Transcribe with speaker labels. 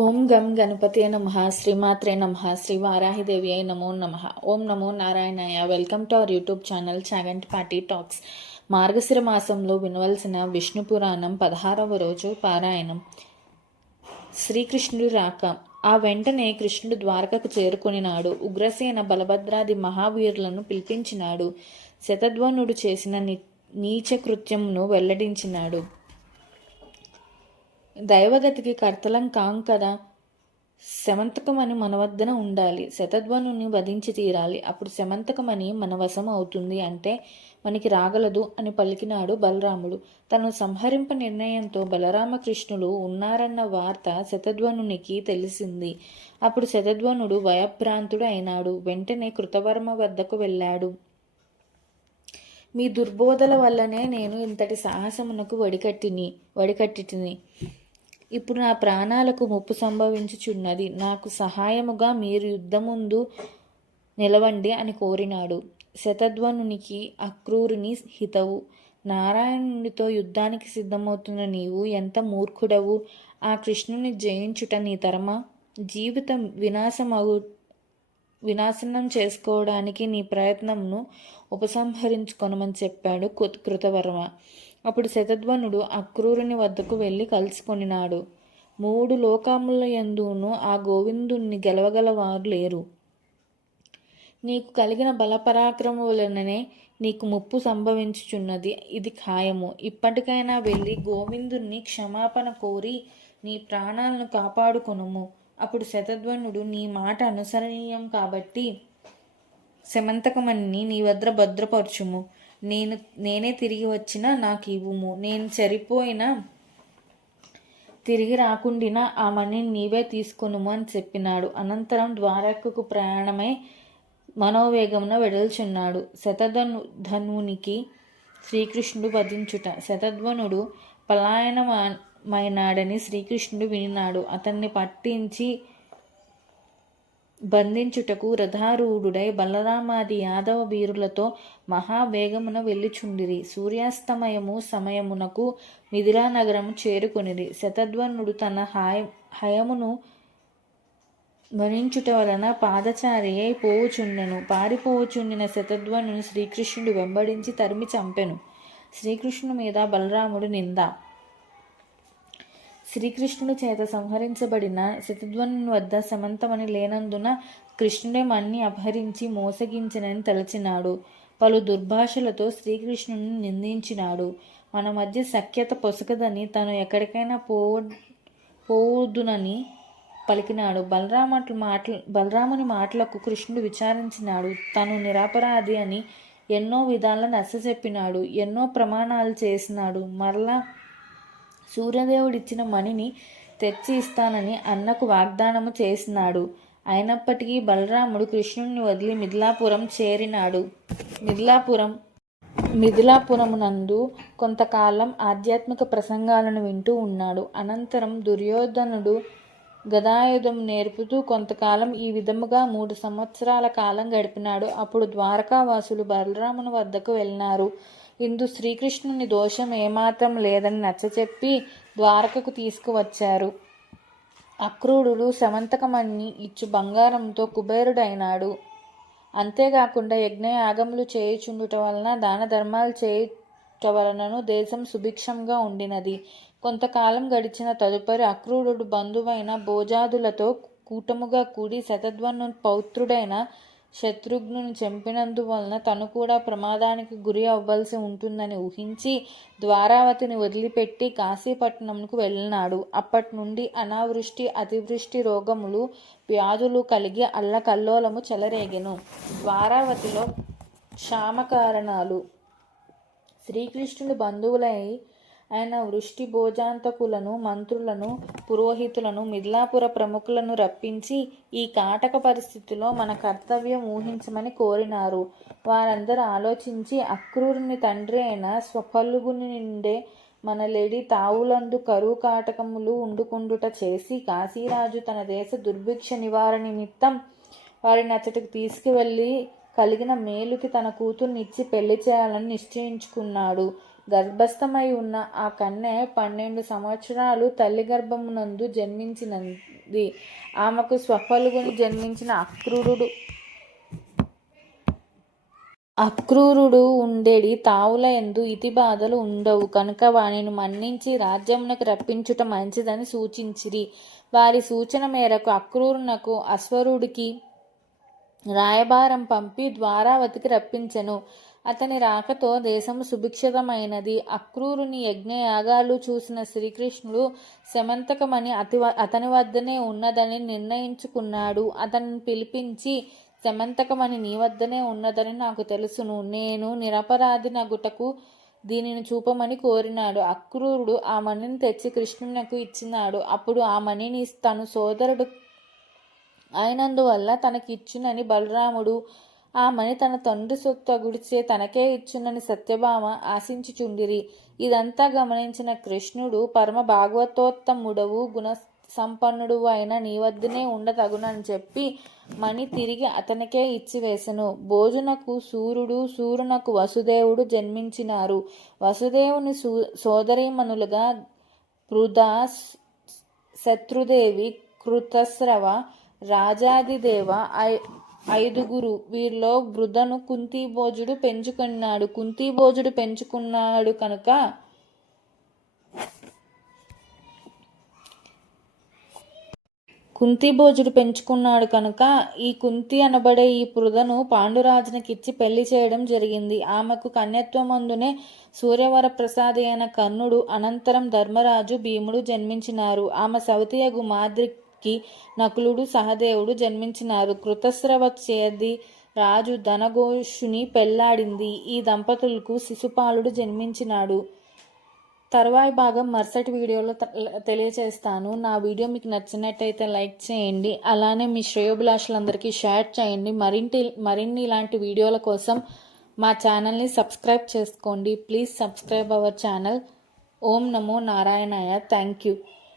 Speaker 1: ఓం గం గణపతే నమ శ్రీమాత్రే నమ శ్రీ వారాహిదేవి అయి నమో నమ. ఓం నమో నారాయణాయ. Welcome to our YouTube channel Chaganti party talks Margashira మాసంలో వినవలసిన విష్ణు పురాణం పదహారవ రోజు పారాయణం. శ్రీకృష్ణుడు రాక. ఆ వెంటనే కృష్ణుడు ద్వారకకు చేరుకొనినాడు. ఉగ్రసేన బలభద్రాది మహావీరులను పిలిపించినాడు. శతధ్వనుడు చేసిన ని నీచకృత్యంను వెల్లడించినాడు. దైవగతికి కర్తలం కాం కదా? శమంతకమని మన వద్దన ఉండాలి. శతధ్వనుని వధించి తీరాలి. అప్పుడు శమంతకమని మన వశం అవుతుంది అంటే మనకి రాగలదు అని పలికినాడు బలరాముడు. తను సంహరింప నిర్ణయంతో బలరామకృష్ణులు ఉన్నారన్న వార్త శతధ్వనునికి తెలిసింది. అప్పుడు శతధ్వనుడు భయభ్రాంతుడు అయినాడు. వెంటనే కృతవర్మ వద్దకు వెళ్ళాడు. మీ దుర్బోధల వల్లనే నేను ఇంతటి సాహసమునకు వడికట్టిని వడికట్టిటిని. ఇప్పుడు నా ప్రాణాలకు ముప్పు సంభవించుచున్నది. నాకు సహాయముగా మీరు యుద్ధముందు నిలవండి అని కోరినాడు. శతధ్వనునికి అక్రూరుని హితవు. నారాయణునితో యుద్ధానికి సిద్ధమవుతున్న నీవు ఎంత మూర్ఖుడవు? ఆ కృష్ణుని జయించుట నీ తరమా? జీవితం వినాశమగు వినాశనం చేసుకోవడానికి నీ ప్రయత్నంను ఉపసంహరించుకొనమని చెప్పాడు కృతవర్మ. అప్పుడు శతధ్వనుడు అక్రూరుని వద్దకు వెళ్ళి కలుసుకొనినాడు. మూడు లోకముల యందును ఆ గోవిందుణ్ణి గెలవగలవారు లేరు. నీకు కలిగిన బలపరాక్రమములననే నీకు ముప్పు సంభవించుచున్నది. ఇది ఖాయము. ఇప్పటికైనా వెళ్ళి గోవిందుణ్ణి క్షమాపణ కోరి నీ ప్రాణాలను కాపాడుకొనుము. అప్పుడు శతధ్వనుడు నీ మాట అనుసరణీయం కాబట్టి శమంతకమణిని నీ వద్ద భద్రపరచుము. నేను నేనే తిరిగి వచ్చినా నాకు ఇవ్వుము. నేను చనిపోయినా తిరిగి రాకుండినా ఆ మణిని నీవే తీసుకునుము అని చెప్పినాడు. అనంతరం ద్వారకకు ప్రయాణమై మనోవేగమున వెడల్చున్నాడు. శతధను ధనునికి శ్రీకృష్ణుడు వధించుట. శతధ్వనుడు పలాయనమా మైనాడని శ్రీకృష్ణుడు వినినాడు. అతన్ని పట్టించి బంధించుటకు రథారూఢుడై బలరామాది యాదవ వీరులతో మహావేగమున వెళ్ళిచుండిరి. సూర్యాస్తమయము సమయమునకు మిథిలా నగరము చేరుకొనిరి. శతధ్వనుడు తన హాయ హయమును మరించుట వలన పాదచారి అయి పోవుచుండెను. పారిపోవుచుండిన శతధ్వను శ్రీకృష్ణుడు వెంబడించి తరిమి చంపెను. శ్రీకృష్ణుని మీద బలరాముడు నింద. శ్రీకృష్ణుడి చేత సంహరించబడిన శతధ్వను వద్ద సమంతమని లేనందున కృష్ణుడే మన్ని అపహరించి మోసగించనని తలచినాడు. పలు దుర్భాషలతో శ్రీకృష్ణుని నిందించినాడు. మన మధ్య సఖ్యత పొసకదని తను ఎక్కడికైనా పో పోవుదునని పలికినాడు. బలరామట్లు మాటలు బలరాముని మాటలకు కృష్ణుడు విచారించినాడు. తను నిరాపరాధి అని ఎన్నో విధాల నచ్చ చెప్పినాడు ఎన్నో ప్రమాణాలు చేసినాడు. మరలా సూర్యదేవుడిచ్చిన మణిని తెచ్చి ఇస్తానని అన్నకు వాగ్దానము చేసినాడు. అయినప్పటికీ బలరాముడు కృష్ణుడిని వదిలి మిథిలాపురం చేరినాడు. మిథిలాపురం మిథిలాపురమునందు కొంతకాలం ఆధ్యాత్మిక ప్రసంగాలను వింటూ ఉన్నాడు. అనంతరం దుర్యోధనుడు గదాయుధం నేర్పుతూ కొంతకాలం ఈ విధముగా మూడు సంవత్సరాల కాలం గడిపినాడు. అప్పుడు ద్వారకావాసులు బలరాముని వద్దకు వెళ్ళినారు. ఇందు శ్రీకృష్ణుని దోషం ఏమాత్రం లేదని నచ్చచెప్పి ద్వారకకు తీసుకువచ్చారు. అక్రూరుడు సమంతకమణి ఇచ్చు బంగారంతో కుబేరుడైనాడు. అంతేకాకుండా యజ్ఞయాగములు చేయుచుండుట వలన దాన ధర్మాలు చేయుట వలనను దేశం సుభిక్షంగా ఉండినది. కొంతకాలం గడిచిన తదుపరి అక్రూరుడు బంధువైన భోజాదులతో కూటముగా కూడి శతధ్వను పౌత్రుడైన శత్రుఘ్నుని చంపినందువలన తను కూడా ప్రమాదానికి గురి అవ్వాల్సి ఉంటుందని ఊహించి ద్వారావతిని వదిలిపెట్టి కాశీపట్నంకు వెళ్ళినాడు. అప్పటి నుండి అనావృష్టి అతివృష్టి రోగములు వ్యాధులు కలిగి అల్లకల్లోలము చెలరేగెను. ద్వారావతిలో క్షామకారణాలు. శ్రీకృష్ణుడు బంధువులై ఆయన వృష్టి భోజాంతకులను మంత్రులను పురోహితులను మిథిలాపుర ప్రముఖులను రప్పించి ఈ కాటక పరిస్థితిలో మన కర్తవ్యం ఊహించమని కోరినారు. వారందరూ ఆలోచించి అక్రూరుని తండ్రి అయిన స్వఫలుగుని నుండే మన లేడి తావులందు కరువు కాటకములు ఉండుకుండుట చేసి కాశీరాజు తన దేశ దుర్భిక్ష నివారణ నిమిత్తం వారిని అతడికి తీసుకువెళ్ళి కలిగిన మేలుకి తన కూతుర్నిచ్చి పెళ్ళి చేయాలని నిశ్చయించుకున్నాడు. గర్భస్థమై ఉన్న ఆ కన్నె పన్నెండు సంవత్సరాలు తల్లి గర్భమునందు జన్మించినది. ఆమెకు స్వఫలుగుని జన్మించిన అక్రూరుడు. అక్రూరుడు ఉండేడి తావుల ఎందు ఇతి బాధలు ఉండవు. కనుక వానిని మన్నించి రాజ్యమునకు రప్పించుట మంచిదని సూచించిరి. వారి సూచన మేరకు అక్రూరునకు అశ్వరుడికి రాయబారం పంపి ద్వారావతికి రప్పించెను. అతని రాకతో దేశం సుభిక్షితమైనది. అక్రూరుని యజ్ఞయాగాలు చూసిన శ్రీకృష్ణుడు శమంతకమని అతి అతని వద్దనే ఉన్నదని నిర్ణయించుకున్నాడు. అతన్ని పిలిపించి శమంతకమని నీ వద్దనే ఉన్నదని నాకు తెలుసును. నేను నిరపరాధి నగుటకు దీనిని చూపమని కోరినాడు. అక్రూరుడు ఆ మణిని తెచ్చి కృష్ణునకు ఇచ్చినాడు. అప్పుడు ఆ మణిని తను సోదరుడు అయినందువల్ల తనకిచ్చునని బలరాముడు ఆ మణి తన తండ్రి సొత్తు గుడిచే తనకే ఇచ్చునని సత్యభామ ఆశించుచుండిరి. ఇదంతా గమనించిన కృష్ణుడు పరమ భాగవతోత్తముడవు గుణ సంపన్నుడు అయిన నీ వద్దనే ఉండతగునని చెప్పి మణి తిరిగి అతనికే ఇచ్చివేశను భోజనకు సూర్యుడు సూర్యునకు వసుదేవుడు జన్మించినారు. వసుదేవుని సూ సోదరీమణులుగా పృథా శత్రుదేవి కృతస్రవ రాజాదిదేవ ఐ- ఐదుగురు వీరిలో వృధను కుంతిభోజుడు పెంచుకున్నాడు. కుంతిభోజుడు పెంచుకున్నాడు కనుక కుంతిభోజుడు పెంచుకున్నాడు కనుక ఈ కుంతి అనబడే ఈ పృథను పాండురాజునికిచ్చి పెళ్ళి చేయడం జరిగింది. ఆమెకు కన్యత్వమందునే సూర్యవర ప్రసాది అయిన కర్ణుడు అనంతరం ధర్మరాజు భీముడు జన్మించినారు. ఆమె సవతియగు కి నకులుడు సహదేవుడు జన్మించినారు. కృతస్రవ చేది రాజు ధనఘోషుని పెళ్ళాడింది. ఈ దంపతులకు శిశుపాలుడు జన్మించినాడు. తర్వాయి భాగం మరుసటి వీడియోలో తెలియచేస్తాను. నా వీడియో మీకు నచ్చినట్టయితే లైక్ చేయండి. అలానే మీ శ్రేయోభిలాషులందరికీ షేర్ చేయండి. మరింటి మరిన్ని ఇలాంటి వీడియోల కోసం మా ఛానల్ని సబ్స్క్రైబ్ చేసుకోండి. Please subscribe our channel. ఓం నమో నారాయణాయ. Thank you.